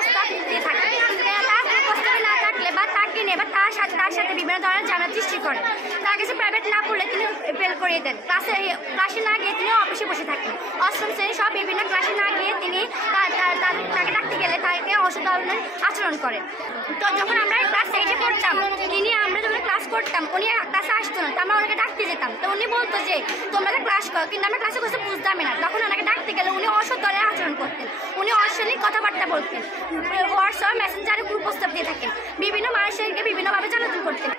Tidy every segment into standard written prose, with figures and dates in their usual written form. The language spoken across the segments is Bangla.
প্রস্তাব দিয়ে থাকে। তার কোনো প্রস্তাবে না থাকলে বা তাকে নিয়ে বা তার সাথে বিভিন্ন ধরনের ঝামেলা সৃষ্টি করে। তার কাছে প্রাইভেট না পড়লে তিনি ফেল করিয়ে দেন। ক্লাসে না গিয়ে তিনি অফিসে বসে থাকেন। অষ্টম শ্রেণী সব বিভিন্ন ক্লাসে না গিয়ে তিনি তাকে ডাকতে গেলে তাকে অসাধারণ আচরণ করেন। তো যখন আমরা ক্লাস 8-এ পড়তাম, আমরা যখন ক্লাস করতাম উনি ক্লাসে আসতো না, তো আমরা ওনাকে ডাকতে যেতাম। তো উনি বলতো যে তোমরা তো ক্লাস করো, কিন্তু আমরা ক্লাসে বসে বুঝতামই না। তখন ওনাকে ডাকতে গেলে উনি অসৎ-দলের আচরণ করতেন, উনি অশ্লীল কথাবার্তা বলতেন, হোয়াটসঅ্যাপ মেসেঞ্জারে কুপ্রস্তাব দিয়ে থাকেন, বিভিন্ন মানুষকে বিভিন্নভাবে জ্বালাতন করতেন।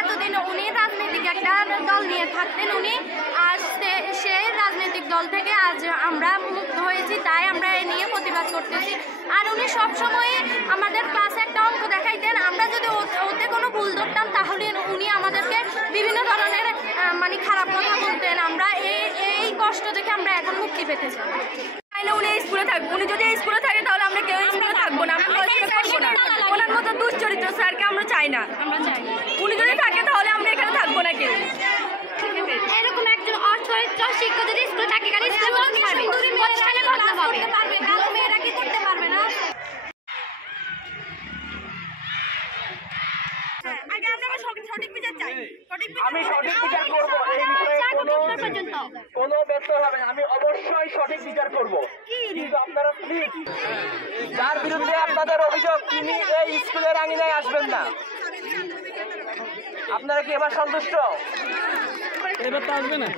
এতদিন উনি রাজনৈতিক একটা দল নিয়ে থাকতেন, উনি আর সে রাজনৈতিক দল থেকে আজ আমরা মুক্ত হয়েছি, তাই আমরা এ নিয়ে প্রতিবাদ করতেছি। আর উনি সবসময় আমাদের ক্লাসে একটা অঙ্ক দেখাইতেন, আমরা যদি ওতে কোনো ভুল ধরতাম তাহলে উনি আমাদেরকে বিভিন্ন ধরনের মানে খারাপ কথা বলতেন। আমরা এই কষ্ট থেকে আমরা এখন মুক্তি পেতে চাই। উনি এই স্কুলে থাকবো, উনি যদি এই স্কুলে থাকে তাহলে আমরা কেউ স্কুলে থাকবো না, আমরা করবো না। ওনার মতো দুশ্চরিত্র স্যারকে আমরা চাই না, উনি যদি থাকে তাহলে আমরা এখানে থাকবো না কেউ। এরকম একজন অচরিত্র শিক্ষক যদি স্কুলে থাকে, কারণ স্কুলে বদলাম হবে, ভালো মেয়েরা কি করতে পারবে না? আমি সঠিক বিচার করব, এই বিষয়ে কোনো ব্যত্যয় হবে না। আমি অবশ্যই সঠিক বিচার করব, কিন্তু আপনারা প্লিজ যার বিরুদ্ধে আপনাদের অভিযোগ তিনি এই স্কুলের আঙিনায় আসবেন না। আপনারা কি এবার সন্তুষ্ট? এবার তো আসবে না।